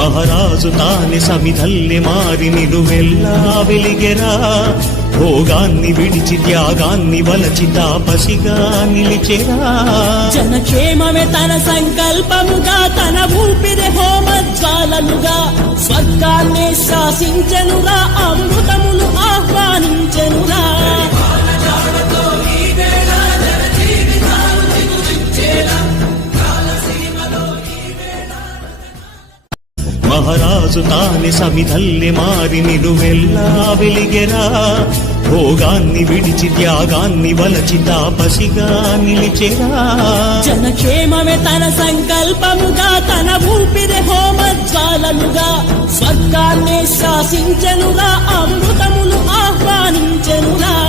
మహారాజు తానే సమిధల్లె మారి నిలువెల్లా వెలిగెరా. భోగాన్ని విడిచి త్యాగాన్ని వలచి తాపసిగా నిలిచెరా. జనక్షేమమే తన సంకల్పముగా, తన ఊపిరి హోమజ్వాలముగా, స్వర్గాన్ని శాసించెనురా, అమృతమును ఆహ్వానించెనురా. మహారాజు తానే సమిధల్లె మారి నిలువెల్లా వెలిగెరా. భోగాన్ని విడిచి త్యాగాన్ని వలచి తాపసిగా నిలిచెరా. జనక్షేమమే తన సంకల్పముగా, తన ఊపిరి హోమజ్వాలముగా, స్వర్గాన్ని శాసించెనురా, అమృతమును ఆహ్వానించెనురా.